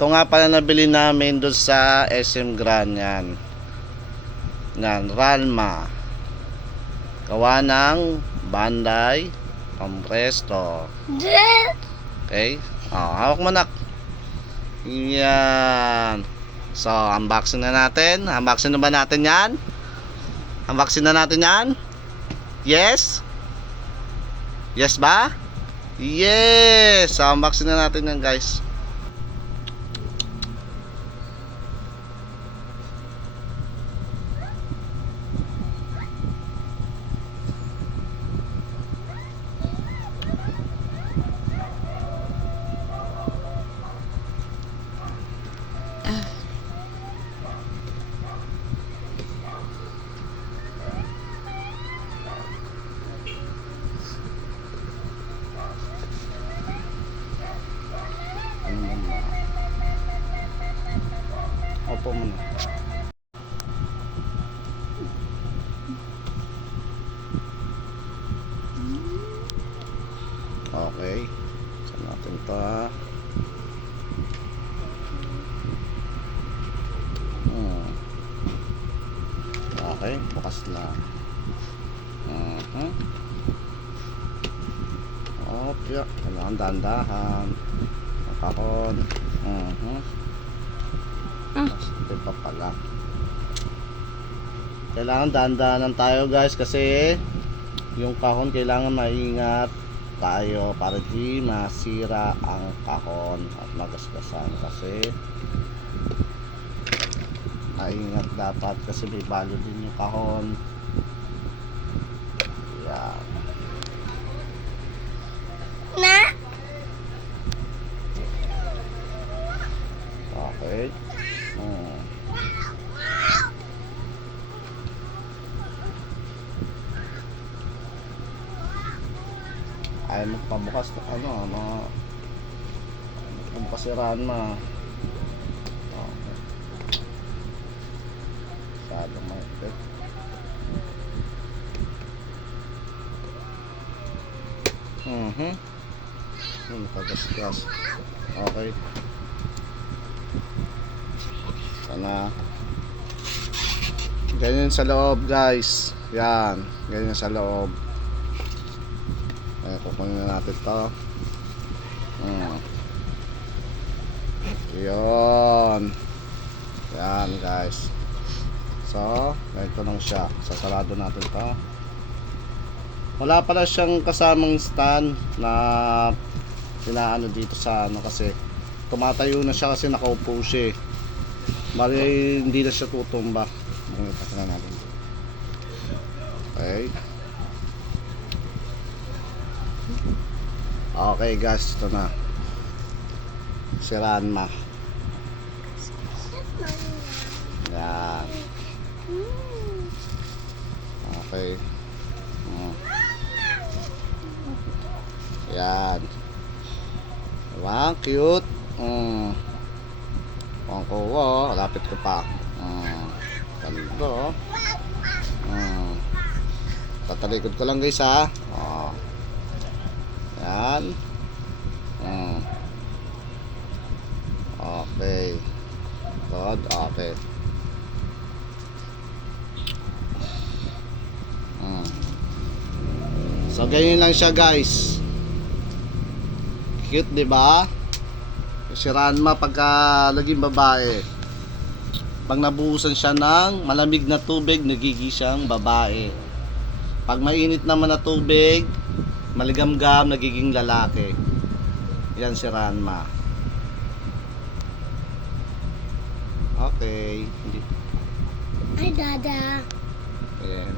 Ito nga pala nabili namin doon sa SM Grand yan. Yan, Ranma. Gawa ng Bandai Compresto. Okay? Hawak mo nak. Yan. So, unboxing na natin. Unboxing na ba natin yan? Unboxing na natin yan? Yes? Yes ba? Yes! So, unboxing na natin yan guys. Opo muna. Okay. Saan natin ito ha? Okay, bukas lang. Okay, kailangan dahan-dahan. Kapakon. Ito pa pala. Kailangan dahan-dahanan tayo guys kasi yung kahon kailangan maingat tayo para di masira ang kahon at magasgasan kasi maingat dapat kasi may balo din yung kahon. Yan. Okay. Ay magpabukas na magpabukas si Ranma. Okay. Masyadong mahigpit. Nakagasgas. Okay. Sana. Ganyan sa loob guys. Yan. Ganyan sa loob. Kukunin na natin ito. Yun. Yan guys. So, ganito lang siya. Sasarado natin ito. Wala pala siyang kasamang stand na pinaano dito sa kasi tumatayo na siya kasi nakaupo siya. Bali hindi na siya tutumba. Ipakita na natin. Okay. Okay guys, ito na si Ranma. Yan. Okay. Yan. Diba? Cute. Pangko, lapit ko pa. Ganda. Tatalikod ko lang guys ha. Yan. Okay. Good. Okay. So ganyan lang siya guys. Cute diba? Si Ranma pagka naging babae, pag nabuhusan siya ng malamig na tubig, nagiging siyang babae. Pag mainit naman na tubig, maligamgam, nagiging lalaki. Yan si Ranma. Okay. Ay, dada. Ayan.